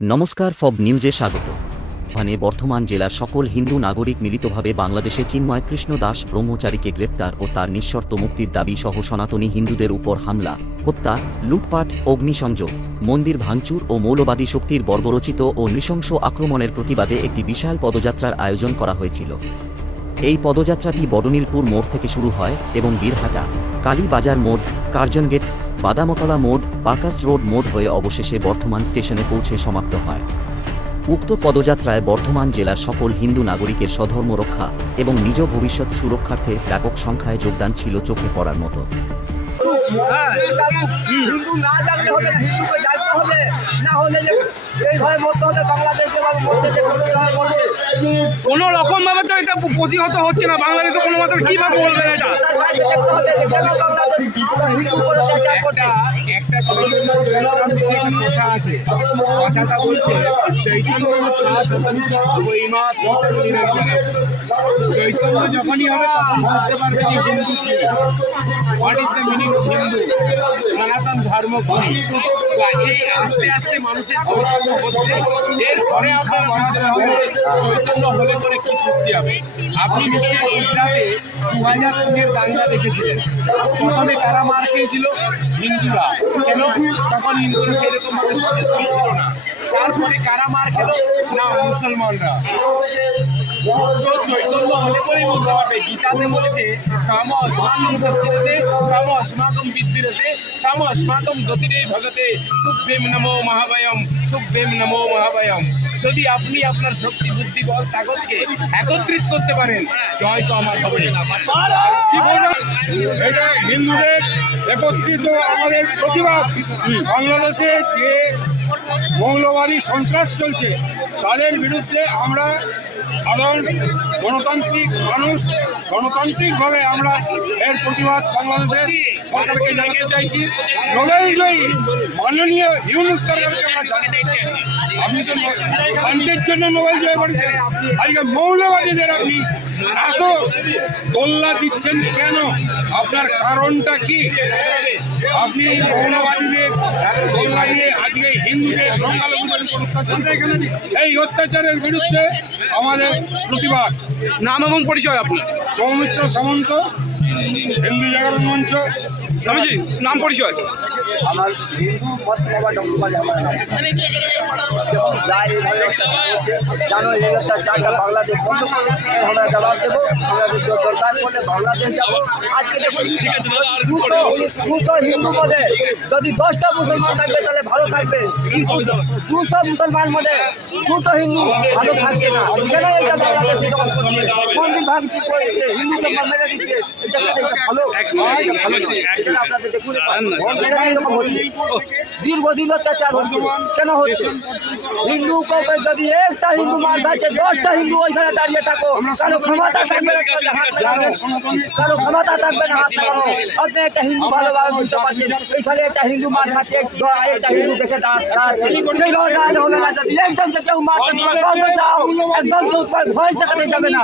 নমস্কার, ফব নিউজে স্বাগত। ওখানে বর্ধমান জেলার সকল হিন্দু নাগরিক মিলিতভাবে বাংলাদেশে চিন্ময় কৃষ্ণ দাস ব্রহ্মচারীকে গ্রেপ্তার ও তার নিঃশর্ত মুক্তির দাবি সহ সনাতনী হিন্দুদের উপর হামলা, হত্যা, লুটপাট, অগ্নিসংযোগ, মন্দির ভাঙচুর ও মৌলবাদী শক্তির বর্বরচিত ও নৃশংস আক্রমণের প্রতিবাদে একটি বিশাল পদযাত্রার আয়োজন করা হয়েছিল। এই পদযাত্রাটি বডনীলপুর মোড় থেকে শুরু হয় এবং বীরহাটা, কালীবাজার মোড় কার্জন গেট বাদামতলা মোড়, বাকাস রোড মোড় হয়ে অবশেষে বর্ধমান স্টেশনে পৌঁছে সমাপ্ত হয়। উক্ত পদযাত্রায় বর্ধমান জেলার সকল হিন্দু নাগরিকের স্বধর্ম রক্ষা এবং নিজ ভবিষ্যৎ সুরক্ষার্থে ব্যাপক সংখ্যায় যোগদান ছিল চোখে পড়ার মতো। হিন্দু না জানলে হবে হিন্দুকে জানতে হবে না হলে যে এইভাবে মরতে হবে বাংলাদেশ মরছে যে মরছে কোনো রকম ভাবে তো এটা প্রতিহত হচ্ছে না। বাংলাদেশে কোনো মাত্র কীভাবে বলবেন এটা? চৈতন্য যখনই হবে, তখন বুঝতে পারবে হিন্দু সনাতন ধর্ম এই আস্তে আস্তে মানুষের চৈতন্য হচ্ছে এরপরে আপনার চৈতন্য হলে পরে কি সৃষ্টি হবে? আপনি নিশ্চয়ই দু হাজার দাঙ্গা দেখেছিলেন। প্রথমে কারা মার খেয়েছিল? হিন্দুরা। কেন? তখন হিন্দুরা সেরকম ছিল না। তারপরে কারা মার খেলো? না, মুসলমানরা। চৈতন্য হলে পরেই বুঝতে পারবে গীতাতে বলেছে, কাম অস্মাকম কাম বিদ্যিরতে কাম অস্মাকম জ্যোতিরে ভগতে তুভ্যেম নমো মহাভয়ম তুভ্যেম নমো মহাভয়ম। যদি আপনি আপনার শক্তি, বুদ্ধি, বল, তাগতকে একত্রিত করতে পারেন, জয় তো আমার হবে। এটা হিন্দুদের একত্রিত আমাদের প্রতিবাদ। বাংলাদেশে যে মৌলবাদী সন্ত্রাস চলছে, তাদের বিরুদ্ধে আমরা সাধারণ গণতান্ত্রিক মানুষ, গণতান্ত্রিকভাবে আমরা এর প্রতিবাদ বাংলাদেশের সরকারকে জানাতে চাইছি নোবেল জয়ী মাননীয় ইউনুস সরকারকে আমরা জানাতে চাইছি। আপনি তো শান্তির জন্য নোবেল জয় করেছেন। আজকে মৌলবাদীদের আপনি এত গোল্লা দিচ্ছেন কেন? আপনার কারণটা কি? আপনি মৌলবাদীদের গোল্লা দিয়ে আজকে হিন্দুদের সংখ্যালঘুদের এই অত্যাচারের বিরুদ্ধে আমাদের প্রতিবাদ। নাম এবং পরিচয় আপনি সৌমিত্র সামন্ত হিন্দু জাগরণ মঞ্চ। স্বামীজি নাম পরিচয়। আমার হিন্দু ডক্টর আমার জানো এই অত্যাচারটা বাংলাদেশ বন্ধ করে আমরা জবাব দেবো বাংলাদেশ দরকার করলে বাংলাদেশ যাব। আজকে দুশো দুশো হিন্দু মধ্যে যদি দশটা মুসলমান থাকবে তাহলে ভালো থাকবে। দুশো মুসলমান মধ্যে দুটো হিন্দু ভালো থাকছে না। কেন এটা বাংলাদেশ এরকম করছে? মন্দির ভাঙচুর করেছে? মেরে দিচ্ছে এটা দীর্ঘদিন অত্যাচার হচ্ছে। কেন হচ্ছে? হিন্দু কাউকে যদি একটা হিন্দু মার খাচ্ছে দশটা হিন্দু ওইখানে দাঁড়িয়ে থাকো। কারও ক্ষমতা থাকবে কারও ক্ষমতা থাকবে না। হাত আপনি একটা হিন্দু ভালোভাবে বুঝতে পারছেন এইখানে একটা হিন্দু মার খাচ্ছে একটা হিন্দু দেখে দাঁড়া- দাঁড়াচ্ছে সেইভাবে দাঁড়ালে হবে না যদি একজনকে কেউ মারছে তোমার একদম ভয় শেখাতে যাবে না।